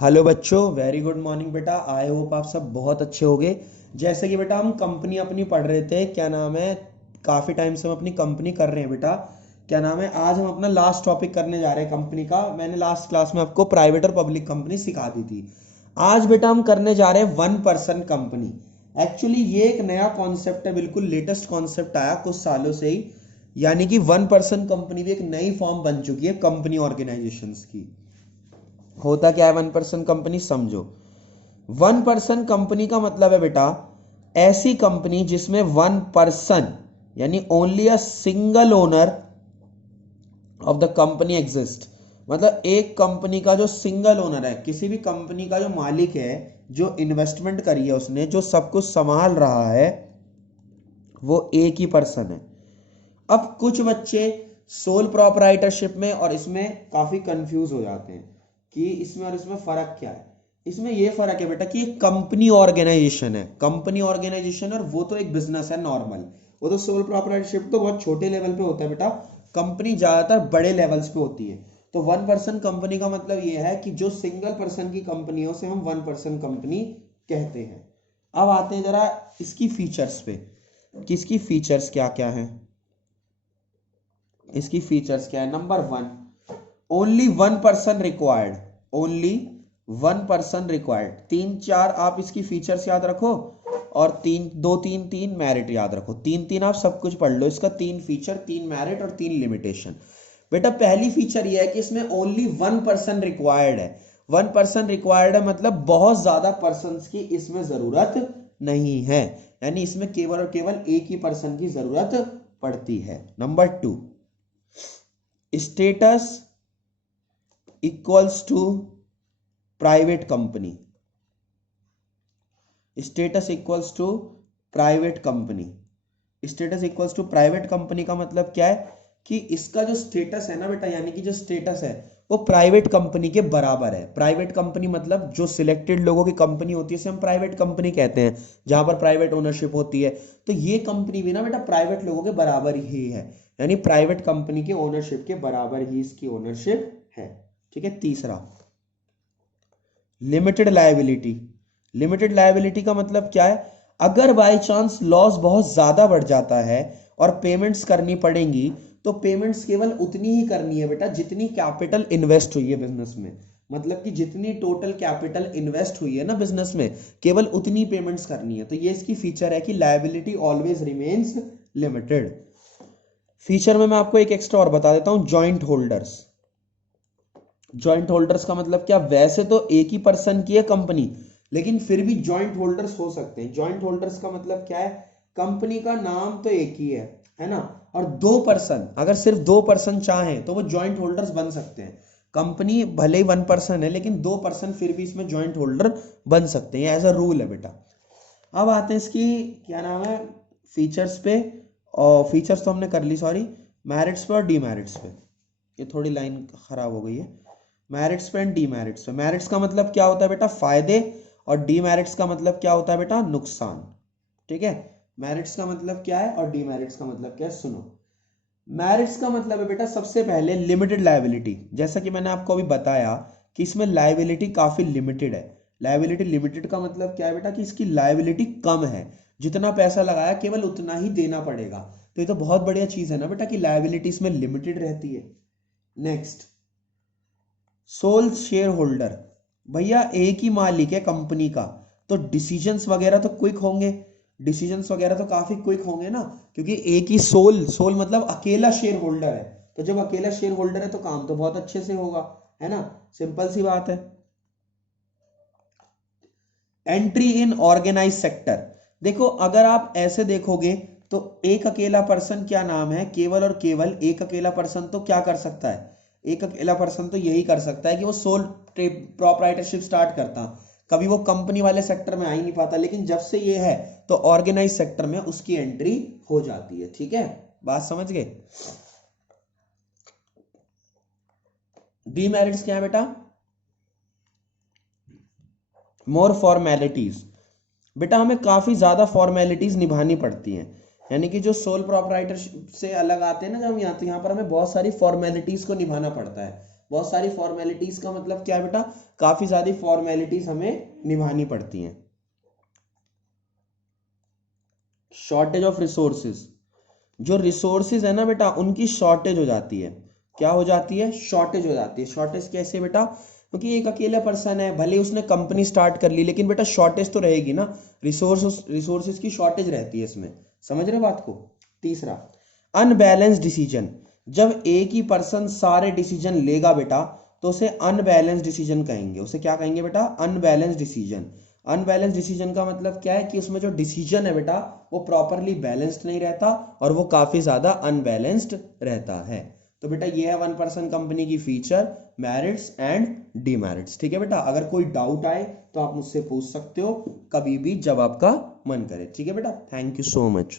Hello बच्चों, very good morning बेटा। I hope आप सब बहुत अच्छे होंगे। जैसे कि बेटा हम कंपनी अपनी पढ़ रहे थे, क्या नाम है, काफ़ी टाइम से हम अपनी कंपनी कर रहे हैं बेटा। क्या नाम है, आज हम अपना लास्ट टॉपिक करने जा रहे हैं कंपनी का। मैंने लास्ट क्लास में आपको प्राइवेट और पब्लिक कंपनी सिखा दी थी। आज बेटा हम करने जा रहे हैं वन पर्सन कंपनी। एक्चुअली ये एक नया कॉन्सेप्ट है, बिल्कुल लेटेस्ट कॉन्सेप्ट आया कुछ सालों से ही। यानी कि वन पर्सन कंपनी भी एक नई फॉर्म बन चुकी है कंपनी ऑर्गेनाइजेशंस की। होता क्या है वन पर्सन कंपनी, समझो। वन पर्सन कंपनी का मतलब है बेटा ऐसी कंपनी जिसमें वन पर्सन यानी only a single owner of the company exist. मतलब एक कंपनी का जो सिंगल ओनर है, किसी भी कंपनी का जो मालिक है, जो इन्वेस्टमेंट करी है उसने, जो सब कुछ संभाल रहा है, वो एक ही पर्सन है। अब कुछ बच्चे सोल प्रोपराइटरशिप में और इसमें काफी कंफ्यूज हो जाते हैं कि इसमें और इसमें फर्क क्या है। इसमें यह फर्क है बेटा कि एक कंपनी ऑर्गेनाइजेशन है, कंपनी ऑर्गेनाइजेशन, और वो तो एक बिजनेस है नॉर्मल। वो तो सोल प्रोपराइटरशिप तो बहुत छोटे लेवल पे होता है बेटा, कंपनी ज्यादातर बड़े लेवल्स पे होती है। तो वन पर्सन कंपनी का मतलब यह है कि जो सिंगल पर्सन की कंपनी है उसे हम वन पर्सन कंपनी कहते हैं। अब आते हैं जरा इसकी फीचर्स पे कि इसकी फीचर्स क्या क्या है। इसकी फीचर्स क्या है? Number one, only one person required. Only one person required. तीन चार आप इसकी फीचर्स याद रखो, और तीन दो तीन तीन मेरिट याद रखो। तीन तीन आप सब कुछ पढ़ लो इसका, तीन फीचर, तीन मेरिट और तीन लिमिटेशन। बेटा पहली फीचर यह है कि इसमें ओनली वन पर्सन रिक्वायर्ड है। वन पर्सन रिक्वायर्ड है मतलब बहुत ज्यादा पर्सन की इसमें जरूरत नहीं है, यानी इसमें केवल और केवल एक ही पर्सन की जरूरत पड़ती है। Number two, status equals to private company. Status equals to private company. Status equals to private company का मतलब क्या है कि इसका जो स्टेटस है ना बेटा, यानी कि जो स्टेटस है वो प्राइवेट कंपनी के बराबर है। प्राइवेट कंपनी मतलब जो सिलेक्टेड लोगों की कंपनी होती है उसे हम प्राइवेट कंपनी कहते हैं, जहां पर प्राइवेट ओनरशिप होती है। तो ये कंपनी भी ना बेटा प्राइवेट लोगों के बराबर ही है, यानी प्राइवेट कंपनी के ओनरशिप के बराबर ही इसकी ओनरशिप है। ठीक है। तीसरा, लिमिटेड लायबिलिटी। लिमिटेड लायबिलिटी का मतलब क्या है? अगर बाय चांस लॉस बहुत ज्यादा बढ़ जाता है और पेमेंट्स करनी पड़ेंगी, तो पेमेंट्स केवल उतनी ही करनी है बेटा जितनी कैपिटल इन्वेस्ट हुई है बिजनेस में। मतलब कि जितनी टोटल कैपिटल इन्वेस्ट हुई है ना बिजनेस में, केवल उतनी पेमेंट्स करनी है। तो ये इसकी फीचर है कि liability always remains limited. Feature में मैं आपको एक एक्स्ट्रा और बता देता हूं, जॉइंट होल्डर्स। जॉइंट होल्डर्स का मतलब क्या? वैसे तो एक ही पर्सन की है कंपनी, लेकिन फिर भी जॉइंट होल्डर्स हो सकते हैं। जॉइंट होल्डर्स का मतलब क्या है? कंपनी का नाम तो एक ही है ना, और दो पर्सन, अगर सिर्फ दो पर्सन चाहें तो वो जॉइंट होल्डर्स बन सकते हैं। कंपनी भले ही वन पर्सन है, लेकिन दो पर्सन फिर भी इसमें जॉइंट होल्डर बन सकते हैं, एज अ रूल है बेटा। अब आते हैं इसकी क्या नाम है, फीचर्स पे। और फीचर्स तो हमने कर ली, सॉरी, मेरिट्स पे और डीमेरिट्स पे। ये थोड़ी लाइन खराब हो गई है। मेरिट्स पे एंड डीमेरिट्स पे। मेरिट्स का मतलब क्या होता है बेटा? फायदे, और डीमेरिट्स का मतलब क्या होता है बेटा? नुकसान। ठीक है। मेरिट्स का मतलब क्या है और डीमेरिट्स का मतलब क्या है, सुनो। मेरिट्स का मतलब है बेटा सबसे पहले लिमिटेड लायबिलिटी। जैसा कि मैंने आपको अभी बताया कि इसमें लायबिलिटी काफी लिमिटेड है। लायबिलिटी लिमिटेड का मतलब क्या है बेटा? कि इसकी लायबिलिटी कम है, जितना पैसा लगाया केवल उतना ही देना पड़ेगा। तो ये तो बहुत बढ़िया चीज है ना बेटा कि लायबिलिटी इसमें लिमिटेड रहती है। Next, sole share holder. भैया एक ही मालिक है कंपनी का, तो डिसीजंस वगैरह तो क्विक होंगे। डिसीजंस वगैरह तो काफी क्विक होंगे ना, क्योंकि एक ही सोल, सोल मतलब अकेला शेयर होल्डर है। तो जब अकेला शेयर होल्डर है तो काम तो बहुत अच्छे से होगा, है ना, सिंपल सी बात है। Entry in organise sector. देखो अगर आप ऐसे देखोगे तो एक अकेला पर्सन क्या नाम है, केवल और केवल एक अकेला पर्सन तो क्या कर सकता है? एक अकेला पर्सन तो यही कर सकता है कि वो सोल प्रोप्राइटरशिप स्टार्ट करता, कभी वो कंपनी वाले सेक्टर में आ ही नहीं पाता। लेकिन जब से ये है तो ऑर्गेनाइज सेक्टर में उसकी एंट्री हो जाती है। ठीक है, बात समझ गए। डीमेरिट्स क्या है बेटा? मोर फॉर्मेलिटीज। बेटा हमें काफी ज्यादा फॉर्मेलिटीज निभानी पड़ती हैं, यानी कि जो सोल प्रोपराइटरशिप से अलग आते हैं ना, जब हम यहाँ, तो यहाँ पर हमें बहुत सारी फॉर्मेलिटीज को निभाना पड़ता है। बहुत सारी फॉर्मेलिटीज का मतलब क्या है बेटा, काफी सारी फॉर्मेलिटीज हमें निभानी पड़ती हैं। शॉर्टेज ऑफ रिसोर्सेज, जो रिसोर्सेज है ना बेटा उनकी शॉर्टेज हो जाती है। क्या हो जाती है? शॉर्टेज हो जाती है। शॉर्टेज कैसे बेटा? क्योंकि एक अकेला पर्सन है, भले उसने कंपनी स्टार्ट कर ली, लेकिन बेटा शॉर्टेज तो रहेगी ना, रिसोर्सेज की शॉर्टेज रहती है इसमें। समझ रहे बात को? तीसरा, अनबैलेंस डिसीजन, जब एक ही पर्सन सारे डिसीजन लेगा बेटा तो उसे अनबैलेंस डिसीजन कहेंगे। उसे क्या कहेंगे बेटा? Unbalance decision. अनबैलेंस डिसीजन का मतलब क्या है कि उसमें जो डिसीजन है बेटा वो प्रॉपरली बैलेंस्ड नहीं रहता और वो काफी ज्यादा अनबैलेंस्ड रहता है। तो बेटा ये है वन पर्सन कंपनी की फीचर, मेरिट्स एंड डीमेरिट्स। ठीक है बेटा, अगर कोई डाउट आए तो आप मुझसे पूछ सकते हो कभी भी जब आपका मन करे। ठीक है बेटा, थैंक यू सो मच।